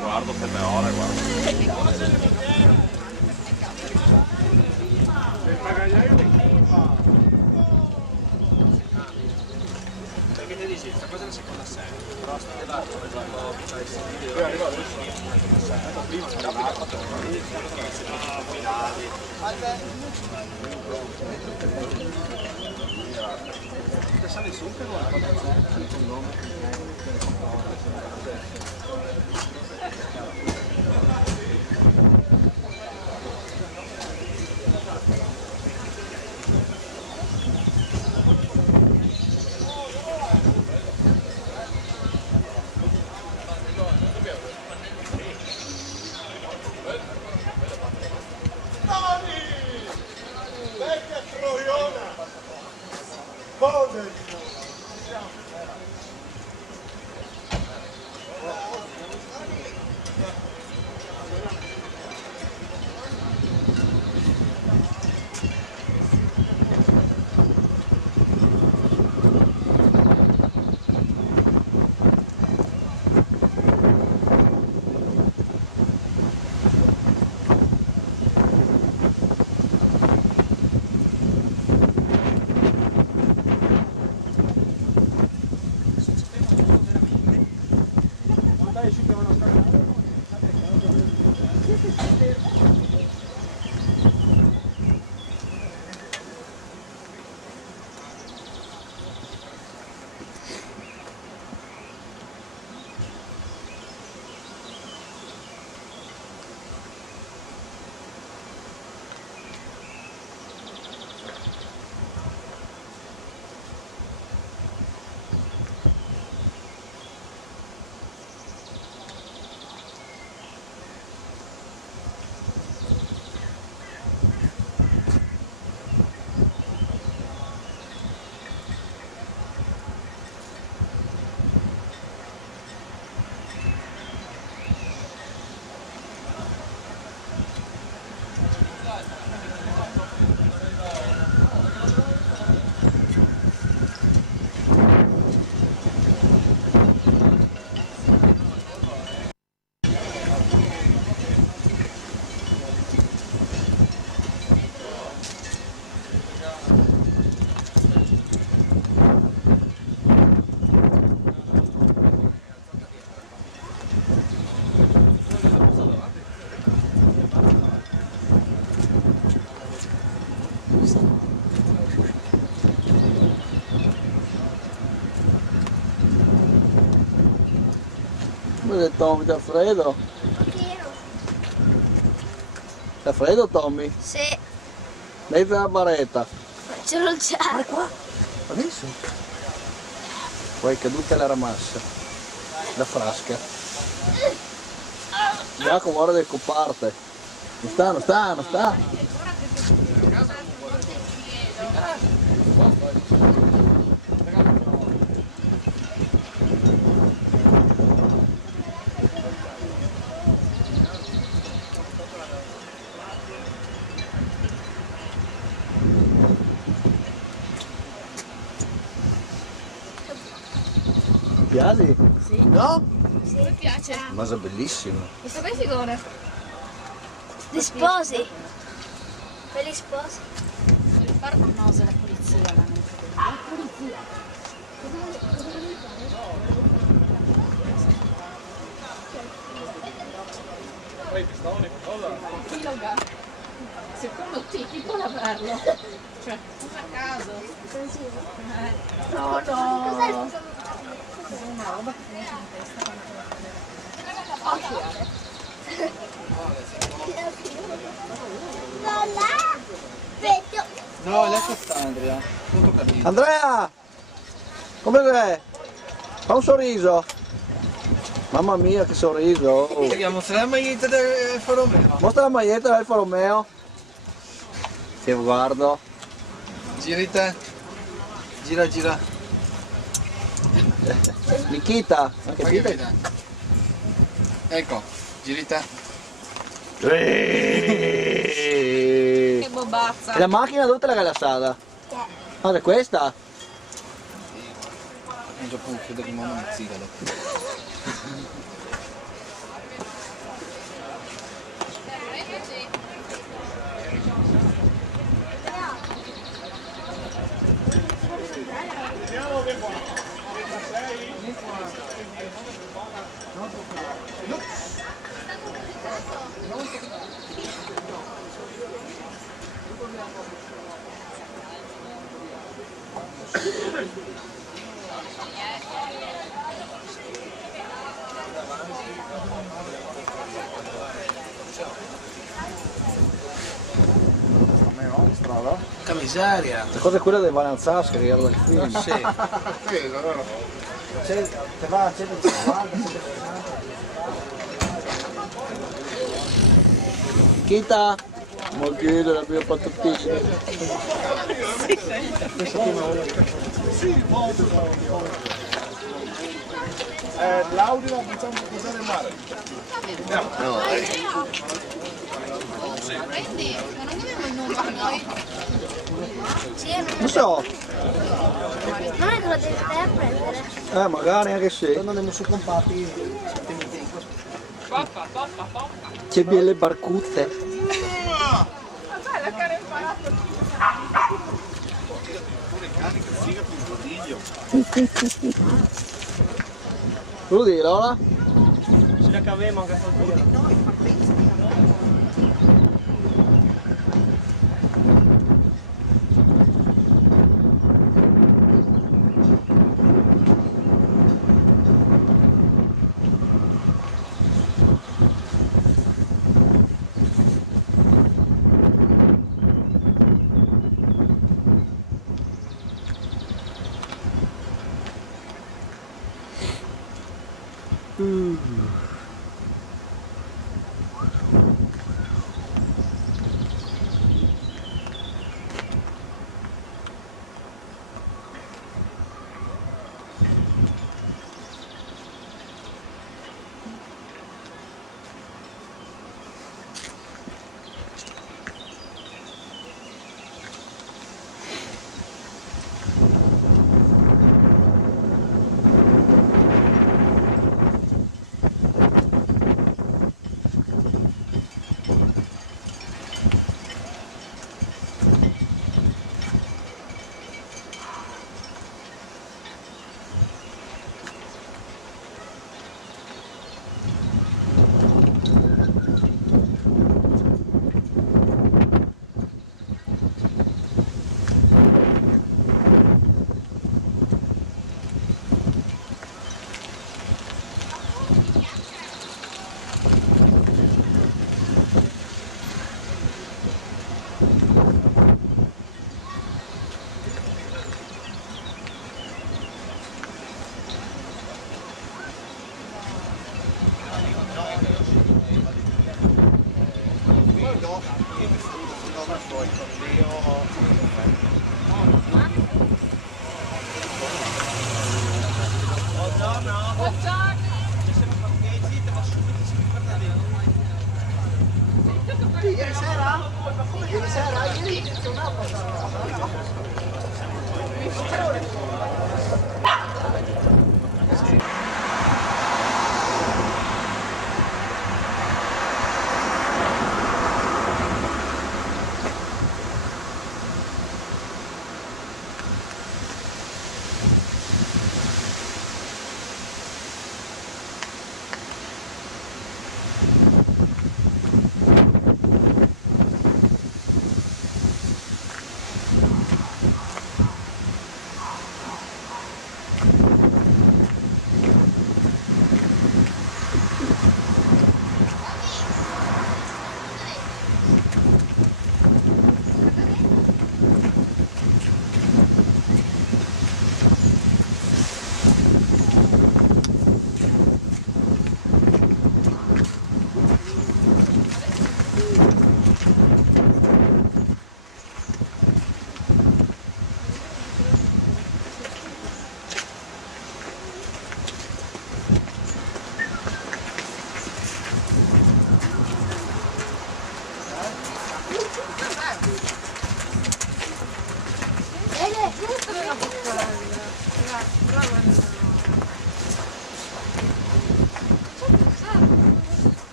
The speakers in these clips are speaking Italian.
Guardo 7 ore, guarda. Perché ti dici, questa cosa è la seconda serie, però state là, ho esatto, prima c'era l'acqua, sale su per un nome. Come Tommy, ti freddo? È freddo Tommy? Sì. Metti la baretta. Ce l'ho già. Guarda qua. Adesso. Poi è caduta la ramassa. La frasca. Giacomo guarda del coparte. Non sta, non sta, non sta. Piaci? Sì. No? Sì. Mi piace. Cosa bellissima. Questo qua è figura. Gli sposi. Per gli sposi. Il fare una nausea alla polizia. La polizia. Secondo te chi può lavarlo? Cioè, a caso. No, no. È una roba che finisce in testa quando te la No, lascia stare Andrea, tutto carino. Andrea! Come sei? Fa un sorriso. Mamma mia che sorriso. Oh. Vogliamo mostrare la maglietta del Alfa Romeo. Mostra la maglietta dell'Alfa Romeo. Che guardo. Giri te. Gira, gira. Nikita. Anche Fai te. capire. Ecco, giri te. Sì. Che Bazza. E la macchina dove te l'hai lasciata? Yeah. Ah, è questa? In Giappone credo che mamma mi zigalo. Che miseria! La cosa è quella del Valanzasca che era del film. Sì. Te va a 150, 160. Kita! Ma che la mia patatissima. L'audio la facciamo usare il mare. Prendi, ma non abbiamo il numero noi. Sì, Non so, non è che lo devi andare a prendere. magari anche se. Non andiamo su compatti. C'è delle barcutte. Rudy, Lola? Ce la cavemo anche stavolta.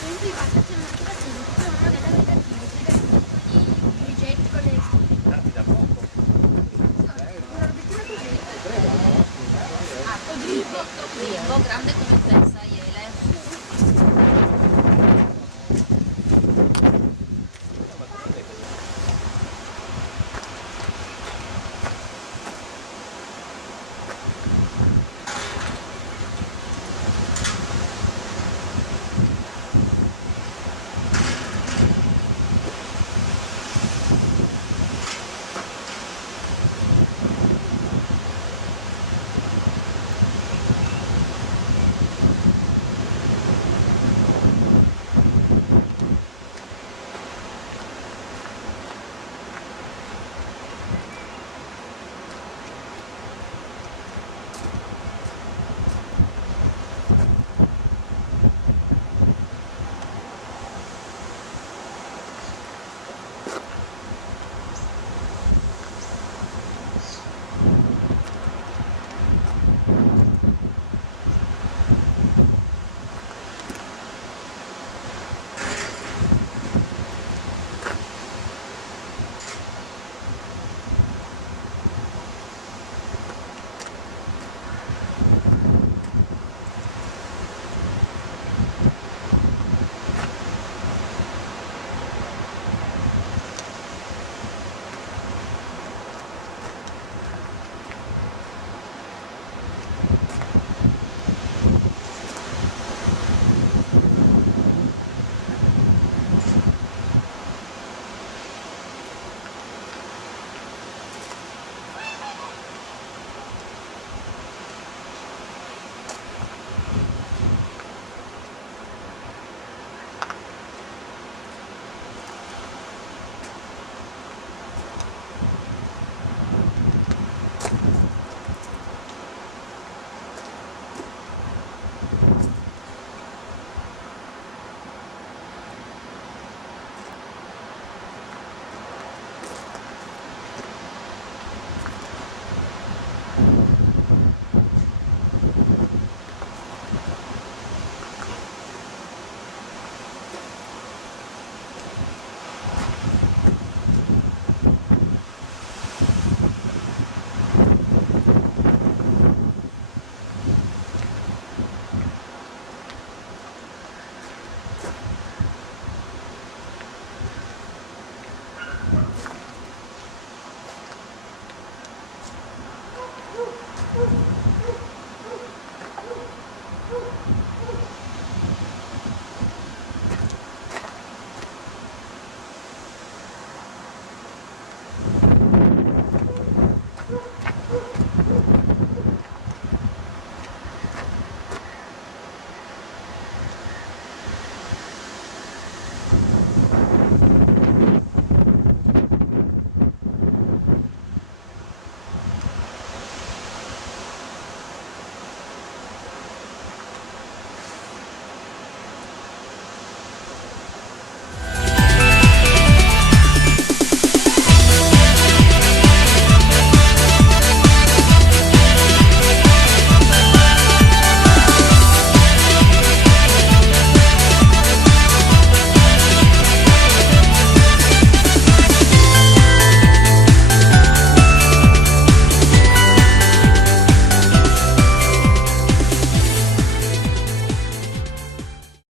Senti, ma facciamo